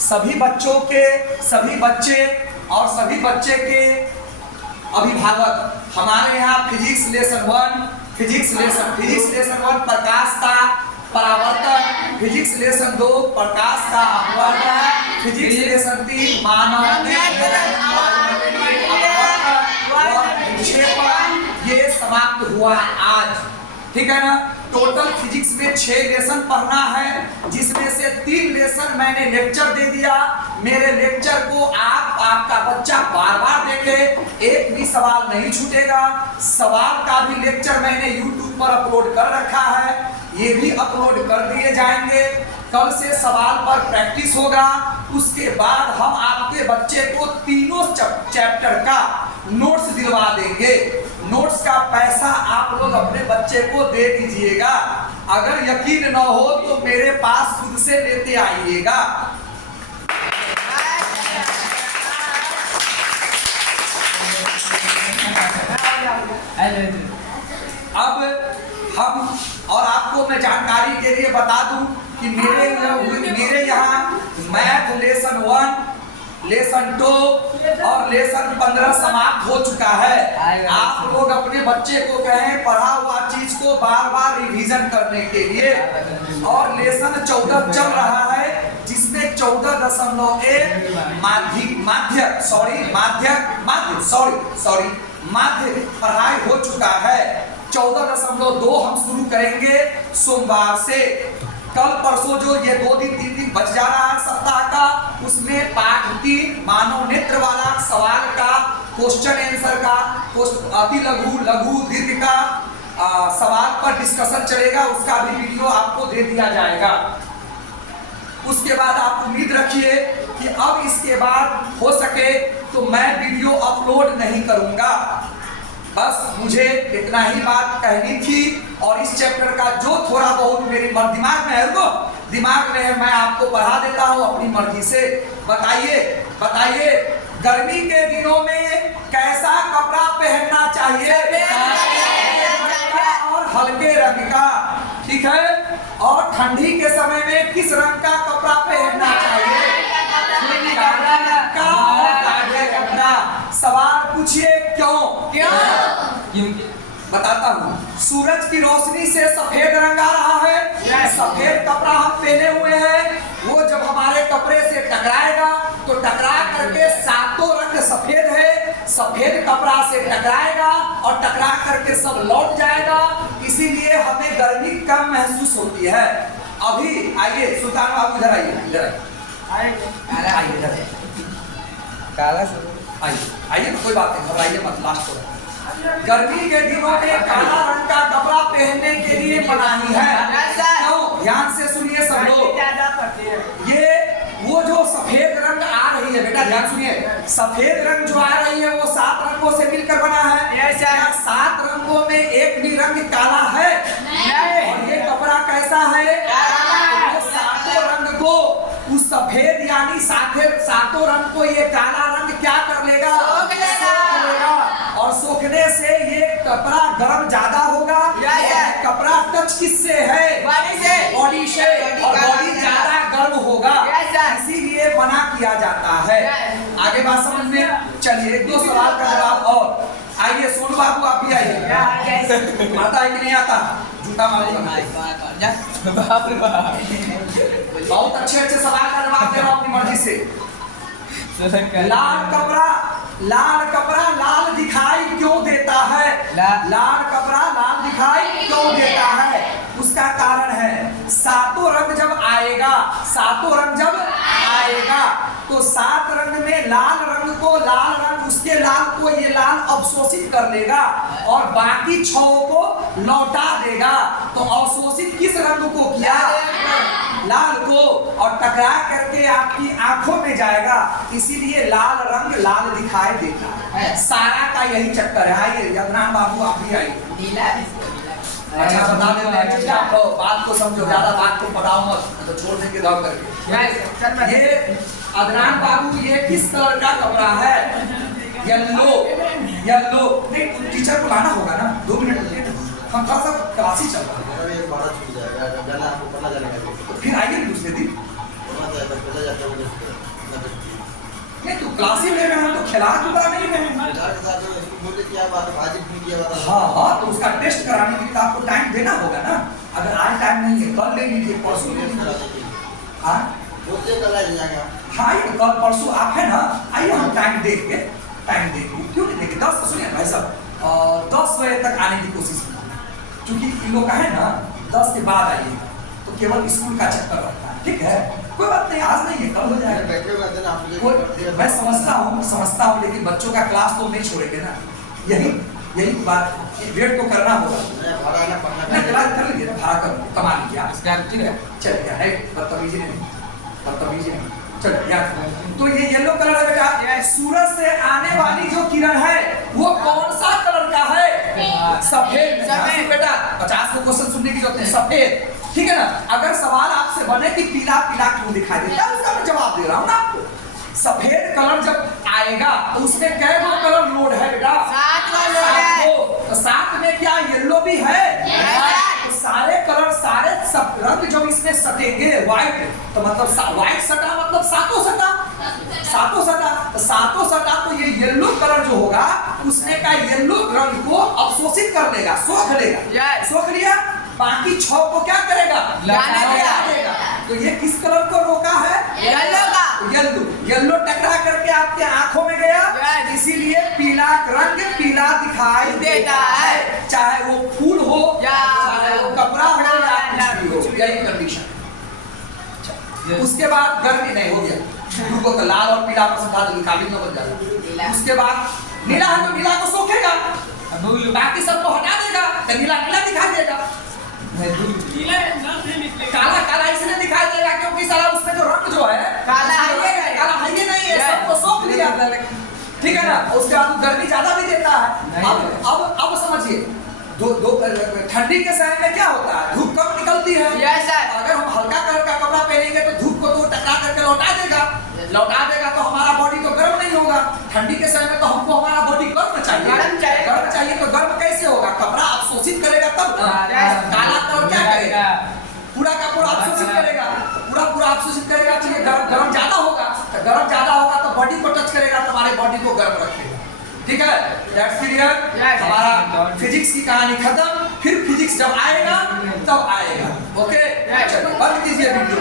सभी बच्चे और सभी बच्चे के अभिभावक हमारे यहाँ फिजिक्स लेसन वन प्रकाश का परावर्तन, फिजिक्स लेसन 2 प्रकाश का अपवर्तन, फिजिक्स लेसन 3 मानव विक्षेपण ये समाप्त हुआ आज। ठीक है ना। टोटल फिजिक्स में 6 लेसन पढ़ना है, जिसमें से 3 लेसन मैंने लेक्चर दे दिया। मेरे लेक्चर को आपका बच्चा बार बार देखे, एक भी सवाल नहीं छूटेगा। सवाल का भी लेक्चर मैंने YouTube पर अपलोड कर रखा है, ये भी अपलोड कर दिए जाएंगे। कल से सवाल पर प्रैक्टिस होगा। उसके बाद हम आपके बच्चे को तीनों चैप्टर का नोट्स दिलवा देंगे। नोट्स का पैसा आप लोग अपने बच्चे को दे दीजिएगा। अगर यकीन न हो तो मेरे पास खुद से लेते आइएगा। अब हम और आपको मैं जानकारी के लिए बता दूं कि मेरे यहाँ मैथ लेसन 1, लेसन 2 और लेसन 15 समाप्त हो चुका है। आप लोग अपने बच्चे को कहें पढ़ा हुआ चीज को बार बार रिवीजन करने के लिए। और लेसन 14 चल रहा है, जिसमें 14.1 माध्य पढ़ाई हो चुका है। 14.2 हम शुरू करेंगे सोमवार से। कल परसों जो ये 2 दिन 3 दिन बच जा रहा है सप्ताह का, उसमें पाठ 3 मानव नेत्र वाला सवाल का क्वेश्चन आंसर का अति लघु दीर्घ का सवाल पर डिस्कशन चलेगा। उसका भी वीडियो आपको दे दिया जाएगा। उसके बाद आप उम्मीद रखिए कि अब इसके बाद हो सके तो मैं वीडियो अपलोड नहीं करूंगा। बस मुझे इतना ही बात कहनी थी। और इस चैप्टर का जो थोड़ा बहुत मेरे दिमाग में है मैं आपको पढ़ा देता हूँ अपनी मर्जी से। बताइए गर्मी के दिनों में कैसा कपड़ा पहनना चाहिए? और हल्के रंग का। ठीक है। और ठंडी के समय में किस रंग का कपड़ा पहनना चाहिए? सवाल पूछिए क्यों? बताता हूँ। सूरज की रोशनी से सफेद रंग आ रहा है। सफेद कपड़ा हम पहने हुए हैं, वो जब हमारे कपड़े से टकराएगा तो टकरा करके सातों रंग सफेद है, सफेद कपड़ा से टकराएगा और टकरा करके सब लौट जाएगा। इसीलिए हमें गर्मी कम महसूस होती है। अभी आइए सुल्तान बाबू इधर आइए आइए कोई बात नहीं, घबराइए मत। लास्ट हो गर्मी के दिनों में काला रंग का कपड़ा पहनने के लिए मनाही है। क्यों? ध्यान से सुनिए सब लोग। ये वो जो सफेद रंग आ रही है, बेटा ध्यान सुनिए। सफेद रंग जो आ रही है वो 7 रंगों से मिलकर बना है। 7 रंगों में एक भी रंग काला है? और ये कपड़ा कैसा है? तो सातों रंग को उस सफेद यानी सातों रंग को ये काला रंग क्या कर लेगा? सोख लेगा। और सोखने से ये कपड़ा गर्म ज्यादा होगा। कपड़ा टच किससे है? बॉडी से। और बॉडी ज्यादा गर्म होगा, इसीलिए मना किया जाता है। आगे बात समझ में? चलिए 1-2 सवाल का जवाब और। आइए सोनू बाबू आप भी आइए। आता है कि नहीं आता? जूता मारो। बहुत अच्छे सवाल का जवाब दे रहा हूं अपनी मर्जी से। लाल कपड़ा लाल दिखाई क्यों देता है? लाल कपड़ा लाल दिखाई क्यों देता है? उसका कारण है सातों रंग जब आएगा तो 7 रंग में लाल रंग उसके लाल को ये लाल अवशोषित कर लेगा और बाकी 6 को लौटा देगा। तो अवशोषित किस रंग को किया? लाल को। और टकरा करके आपकी आंखों में जाएगा, इसीलिए लाल रंग लाल दिखाई देता है। सारा का यही चक्कर है। आइए अदनान बाबू आप भी आइए। अच्छा बता देते हैं आप लोग बात को समझो, ज्यादा बात को पढ़ाओ मत तो छोड़ देंगे दौड़ करके। ये अदनान बाबू ये किस कलर का कपड़ा है? येलो। टीचर को लाना होगा ना, 2 मिनट हम थोड़ा सा क्लासी चल रहा है। फिर आइए दूसरे दिन। क्लास ही ले रहे हैं, तो खिला चुका नहीं है। हाँ हाँ, तो उसका टेस्ट कराने के लिए तो आपको टाइम देना होगा ना। अगर आज टाइम नहीं है कल ले लीजिए, परसों ले लीजिए। हाँ हाँ, ये कल परसों आप है ना, आइए हम टाइम देख के क्यों नहीं देंगे। 10 सुनिए भाई साहब, 10 बजे तक आने की कोशिश कीजिए, क्योंकि इन लोग का है ना 10 के बाद आइए, तो केवल स्कूल का चक्कर रहता है। ठीक है, कोई बात नहीं, आज नहीं है कल हो जाएगा। मैं समझता हूँ, लेकिन बच्चों का क्लास तो नहीं छोड़ेंगे ना। यही बात, वेट तो करना होगा। क्लास कर लीजिए, भाड़ा कर कमा लीजिए आप। ठीक है, चलिए, है बदतमीजी नहीं। चलो याद, तो ये येलो कलर है बेटा। सूरज से आने वाली जो किरण है वो कौन सा कलर का है? सफेद बेटा। 50 को क्वेश्चन सुनने की जरूरत है। सफेद, ठीक है ना। अगर सवाल आपसे बने कि पीला पीला क्यों दिखाई देता है, उसका मैं जवाब दे रहा हूँ ना आपको। सफेद कलर जब आएगा तो उसमें कै गो कलर लोड है बेटा? 7 लोड है। तो 7 में क्या येलो भी है? तो सारे कलर, सारे सब रंग जब इसमें सटेंगे, व्हाइट तो मतलब व्हाइट सटा मतलब सातों सटा। तो ये येलो कलर जो होगा उसने का येलो रंग को अवशोषित कर लेगा, सोख लिया। बाकी 6 को क्या करेगा? जाने देगा। तो ये किस कलर को रोका है? येलो टकरा करके आपके आंखों में गया, इसीलिए पीला रंग पीला दिखाई देता है, चाहे वो फूल हो, चाहे वो कपड़ा हो, या कुछ भी हो। यही कंडीशन। उसके बाद गर्मी नहीं हो गया, तो लाल और पीला पसंद काबिल न बन जाएगा। उसके बाद नीला है तो नीला को सोखेगा, बाकी सबको हटा देगा, तो नीला दिखाई देगा। काला इसलिए दिखाई देगा क्योंकि सारा उसमें जो रंग जो है काला है ही नहीं है, सबको सोख लिया। ठीक है ना। उसके बाद गर्मी ज्यादा भी देता है। अब समझिए, ठंडी के समय में क्या होता है? धूप कम निकलती है। अगर हम हल्का कलर का कपड़ा पहनेंगे तो धूप को तो टकरा करके लौटा देगा, तो हमारा बॉडी तो गर्म नहीं होगा। ठंडी के समय में तो हमको हमारा बॉडी गर्म चाहिए। तो गर्म कैसे होगा? कपड़ा अवशोषित करेगा तब। काला कलर क्या करेगा? पूरा का पूरा अवशोषित करेगा, पूरा अवशोषित करेगा। तो ये गर्म ज्यादा होगा, तो बॉडी को टच करेगा, तो हमारे बॉडी को गर्म रखेगा। ठीक है, दैट्स क्लियर। हमारा फिजिक्स की कहानी खत्म। फिर फिजिक्स जब आएगा तब आएगा। ओके, चलो बंद कीजिए वीडियो।